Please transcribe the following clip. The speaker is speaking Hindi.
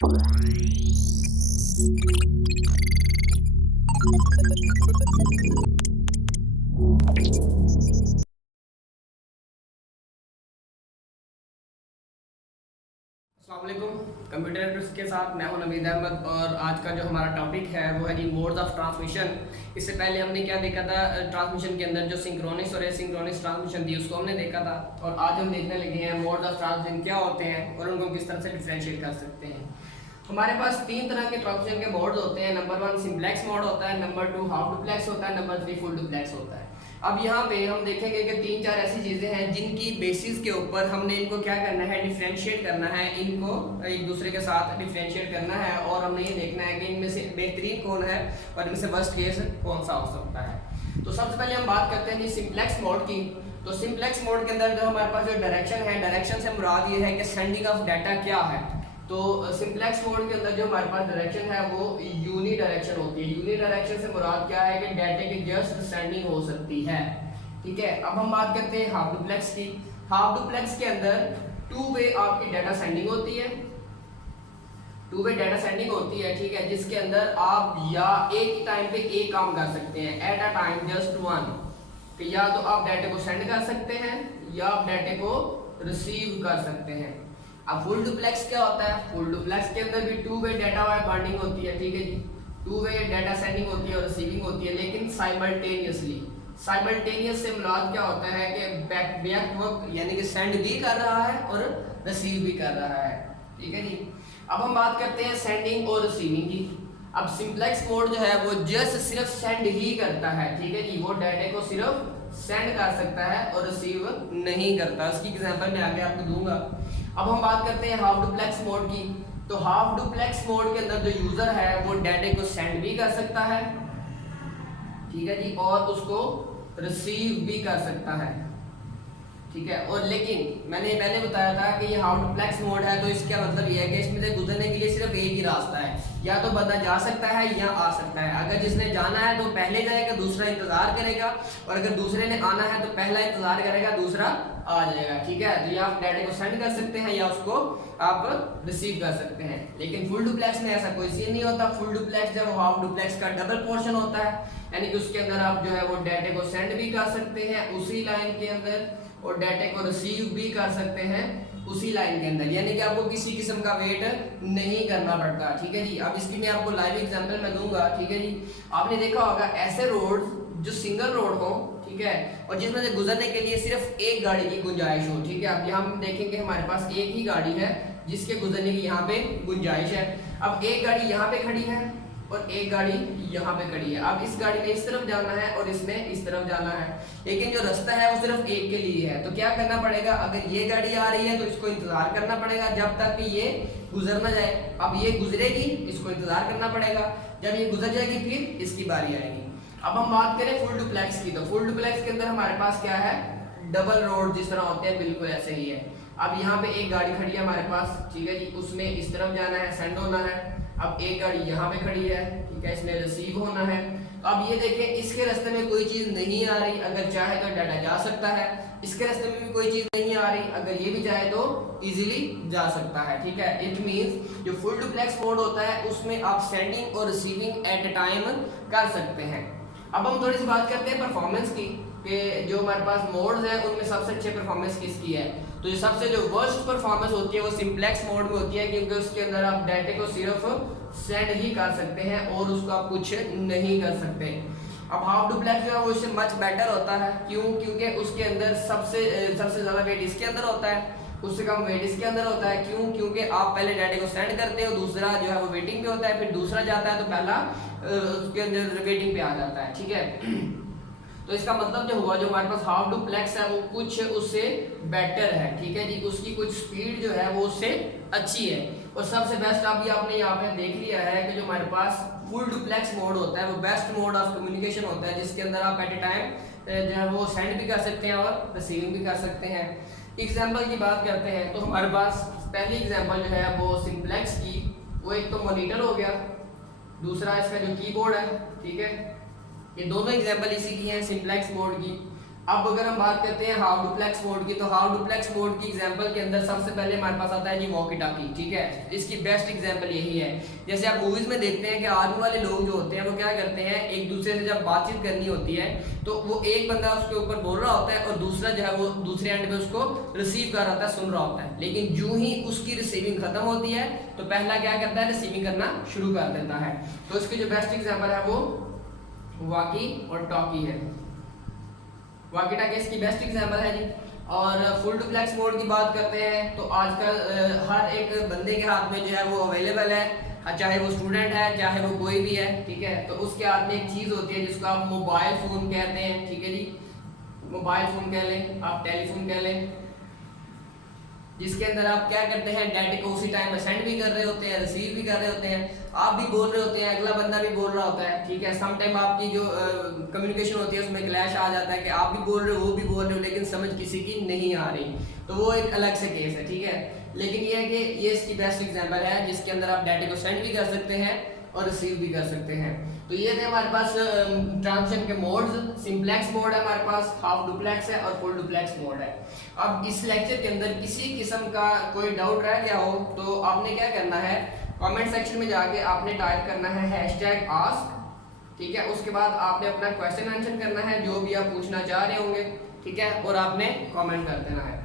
अस्सलाम वालेकुम। कंप्यूटर ट्रिक्स के साथ मैं हूं नवीद अहमद और आज का जो हमारा टॉपिक है वो है जी मोड्स ऑफ ट्रांसमिशन। इससे पहले हमने क्या देखा था, ट्रांसमिशन के अंदर जो सिंक्रोनिस और एसिंक्रोनिस ट्रांसमिशन थी उसको हमने देखा था, और आज हम देखने लगे हैं मोड्स ऑफ ट्रांसमिशन क्या होते हैं और उनको किस तरह से डिफरेंशिएट कर सकते हैं। हमारे पास तीन तरह के ट्रांसमिशन के मोड्स होते हैं। नंबर 1 सिंप्लेक्स मोड होता है, नंबर 2 हाफ डुप्लेक्स होता है, नंबर 3 फुल डुप्लेक्स होता है। अब यहाँ पे हम देखेंगे कि तीन चार ऐसी चीज़ें हैं जिनकी बेसिस के ऊपर हमने इनको क्या करना है, डिफरेंशिएट करना है, इनको एक दूसरे के साथ डिफरेंशिएट करना है, और हमने ये देखना है कि इनमें से बेहतरीन कौन है और इनमें से वर्स्ट केस कौन सा हो सकता है। तो सबसे पहले हम बात करते हैं जी सिंप्लेक्स मोड की। तो सिंप्लेक्स मोड के अंदर जो हमारे पास जो डायरेक्शन है, डायरेक्शन से मुराद ये है कि सेंडिंग ऑफ डाटा क्या है। तो सिंप्लेक्स मोड के अंदर जो हमारे पास डायरेक्शन है वो यूनी डायरेक्शन होती है। यूनी डायरेक्शन से मुराद क्या है कि डाटे की जस्ट सेंडिंग हो सकती है। ठीक है, अब हम बात करते हैं हाफ डुप्लेक्स की। हाफ डुप्लेक्स के अंदर टू वे आपकी डाटा सेंडिंग होती है, टू वे डाटा सेंडिंग होती है। ठीक है, जिसके अंदर आप या एक ही टाइम पे एक काम कर सकते हैं, at a time just one. कि या तो आप डाटे को सेंड कर सकते हैं या आप डाटे को रिसीव कर सकते हैं। अब फुल डुप्लेक्स क्या होता है? फुल डुप्लेक्स के अंदर भी टू वे डाटा बाइंडिंग होती है। ठीक है जी, टू वे डाटा सेंडिंग होती है और रिसीविंग होती है, लेकिन साइमल्टेनियसली। साइमल्टेनियस से मुराद क्या होता है कि बैक वक्त यानी कि सेंड भी कर रहा है और रिसीव भी कर रहा है। ठीक है जी, अब हम बात करते हैं सेंडिंग और रिसीविंग की। अब सिंप्लेक्स मोड जो है वो जस्ट सिर्फ सेंड ही करता है। ठीक है जी, वो डाटा को सिर्फ सेंड कर सकता है और रिसीव नहीं करता। इसकी एग्जांपल मैं आगे आपको दूंगा। अब हम बात करते हैं हाफ डुप्लेक्स मोड की। तो हाफ डुप्लेक्स मोड के अंदर जो यूजर है वो डाटा को सेंड भी कर सकता है, ठीक है जी, और उसको रिसीव भी कर सकता है। ठीक है, और लेकिन मैंने पहले बताया था कि ये हाफ डुप्लेक्स मोड है, तो इसका मतलब ये है कि इसमें से गुजरने के लिए सिर्फ एक ही रास्ता है, या तो बंदा जा सकता है या आ सकता है। अगर जिसने जाना है तो पहले जाएगा, दूसरा इंतजार करेगा, और अगर दूसरे ने आना है तो पहला इंतजार करेगा, दूसरा आ जाएगा। ठीक है, तो या आप डाटा को सेंड कर सकते हैं या उसको आप रिसीव कर सकते हैं। लेकिन फुल डुप्लेक्स में ऐसा कोई सीन नहीं होता। फुल डुप्लेक्स जब हाफ डुप्लेक्स का डबल पोर्शन होता है, यानी कि उसके अंदर आप जो है वो डाटा को सेंड भी कर सकते हैं उसी लाइन के अंदर, और डाटा को रिसीव भी कर सकते हैं उसी लाइन के अंदर, यानी कि आपको किसी किस्म का वेट नहीं करना पड़ता। ठीक है जी, अब इसकी मैं आपको लाइव एग्जांपल में दूंगा। ठीक है जी, आपने देखा होगा ऐसे रोड जो सिंगल रोड हो, ठीक है, और जिसमें से गुजरने के लिए सिर्फ एक गाड़ी की गुंजाइश हो। ठीक है, अब यहाँ हम देखेंगे हमारे पास एक ही गाड़ी है जिसके गुजरने की यहाँ पे गुंजाइश है। अब एक गाड़ी यहाँ पे खड़ी है और एक गाड़ी यहाँ पे खड़ी है। अब इस गाड़ी ने इस तरफ जाना है और इसने इस तरफ जाना है, लेकिन जो रास्ता है वो सिर्फ एक के लिए है। तो क्या करना पड़ेगा, अगर ये गाड़ी आ रही है तो इसको इंतजार करना पड़ेगा जब तक कि ये गुजर ना जाए। अब ये गुजरेगी, इसको इंतजार करना पड़ेगा, जब ये गुजर जाएगी फिर इसकी बारी आएगी। अब हम बात करें फुल डुप्लेक्स की। तो फुल डुप्लेक्स के अंदर हमारे पास क्या है, डबल रोड जिस तरह होते हैं बिल्कुल ऐसे ही है। अब यहाँ पे एक गाड़ी खड़ी है हमारे पास, ठीक है जी, उसने इस तरफ जाना है, सेंड होना है। अब एक गाड़ी यहाँ पे खड़ी है, ठीक है, इसने रिसीव होना है। तो अब ये देखें, इसके रास्ते में कोई चीज नहीं आ रही, अगर चाहे तो डाटा जा सकता है। इसके रास्ते में भी कोई चीज नहीं आ रही, अगर ये भी चाहे तो इजीली जा सकता है। ठीक है, इट मींस जो फुल डुप्लेक्स मोड होता है उसमें आप सेंडिंग और रिसीविंग एट अ टाइम कर सकते हैं। अब हम थोड़ी सी बात करते हैं परफॉर्मेंस की, कि जो हमारे पास मोड्स हैं उनमें सबसे अच्छे परफॉर्मेंस किसकी है। तो जो सबसे जो वर्स्ट परफॉर्मेंस होती है वो सिंप्लेक्स मोड में होती है, क्योंकि उसके अंदर आप डाटा को सिर्फ सेंड ही कर सकते हैं और उसको आप कुछ नहीं कर सकते। अब हाफ डुप्लेक्स जो है वो इससे मच बेटर होता है। क्यों? क्योंकि उसके अंदर सबसे ज़्यादा वेट इसके अंदर होता है, उससे कम वेट इसके अंदर होता है। क्यों? क्योंकि आप पहले डाटा को सेंड करते हो, दूसरा जो है वो वेटिंग पे होता है, फिर दूसरा जाता है तो पहला उसके अंदर वेटिंग पे आ जाता है। ठीक है, तो इसका मतलब जो हुआ, जो हमारे पास हाफ डुप्लेक्स है वो कुछ उससे बेटर है। ठीक है जी, उसकी कुछ स्पीड जो है वो उससे अच्छी है। और सबसे बेस्ट अभी आपने यहाँ पे देख लिया है कि जो हमारे पास फुल डुप्लेक्स मोड होता है वो बेस्ट मोड ऑफ कम्युनिकेशन होता है, जिसके अंदर आप एट ए टाइम जो है वो सेंड भी कर सकते हैं और रिसीविंग भी कर सकते हैं। एग्जाम्पल की बात करते हैं तो हमारे पास पहली एग्जाम्पल जो है वो सिंप्लेक्स की, वो एक तो मॉनिटर हो गया, दूसरा इसका जो कीबोर्ड है। ठीक है, ये दोनों एग्जांपल इसी की हैं सिंप्लेक्स मोड की। अब अगर हम बात करते हैं हाउ डुप्लेक्स मोड की, तो हाउ डुप्लेक्स मोड की एग्जांपल के अंदर सबसे पहले हमारे पास आता है जी वॉकी टॉकी, ठीक है। इसकी बेस्ट एग्जांपल यही है, जैसे आप मूवीज में देखते हैं कि आर्मी वाले लोग जो होते हैं वो क्या करते हैं, एक दूसरे से जब बातचीत करनी होती है तो वो एक बंदा उसके ऊपर बोल रहा होता है और दूसरा जो है वो दूसरे एंड पे उसको रिसीव कर रहा होता है, सुन रहा होता है। लेकिन जो ही उसकी रिसीविंग खत्म होती है तो पहला क्या करता है, रिसीविंग करना शुरू कर देता है। तो इसकी जो बेस्ट एग्जांपल है वो वॉकी और टॉकी है। वॉकी टॉकी इसकी बेस्ट एग्जांपल है जी। और फुल डुप्लेक्स मोड की बात करते हैं तो आजकल हर एक बंदे के हाथ में जो है वो अवेलेबल है, चाहे वो स्टूडेंट है चाहे वो कोई भी है, ठीक है। तो उसके हाथ में एक चीज़ होती है जिसको आप मोबाइल फ़ोन कहते हैं, ठीक है जी। मोबाइल फ़ोन कह लें, आप टेलीफोन कह लें, जिसके अंदर आप क्या करते हैं, डाटा को उसी टाइम में सेंड भी कर रहे होते हैं, रिसीव भी कर रहे होते हैं, आप भी बोल रहे होते हैं, अगला बंदा भी बोल रहा होता है, ठीक है। सम टाइम आपकी जो कम्युनिकेशन होती है उसमें क्लैश आ जाता है कि आप भी बोल रहे हो वो भी बोल रहे हो लेकिन समझ किसी की नहीं आ रही, तो वो एक अलग से केस है, ठीक है। लेकिन ये है कि ये इसकी बेस्ट एग्जाम्पल है जिसके अंदर आप डाटा को सेंड भी कर सकते हैं और रिसीव भी कर सकते हैं। तो ये थे हमारे पास ट्रांसमिशन के मोड्स। सिंप्लेक्स मोड है हमारे पास, हाफ डुप्लेक्स है और फुल डुप्लेक्स मोड है। अब इस लेक्चर के अंदर किसी किस्म का कोई डाउट रह गया हो तो आपने क्या करना है, कमेंट सेक्शन में जाके आपने टाइप करना है #ask, ठीक है। उसके बाद आपने अपना क्वेश्चन आंसर करना है जो भी आप पूछना चाह रहे होंगे, ठीक है, और आपने कमेंट कर देना है।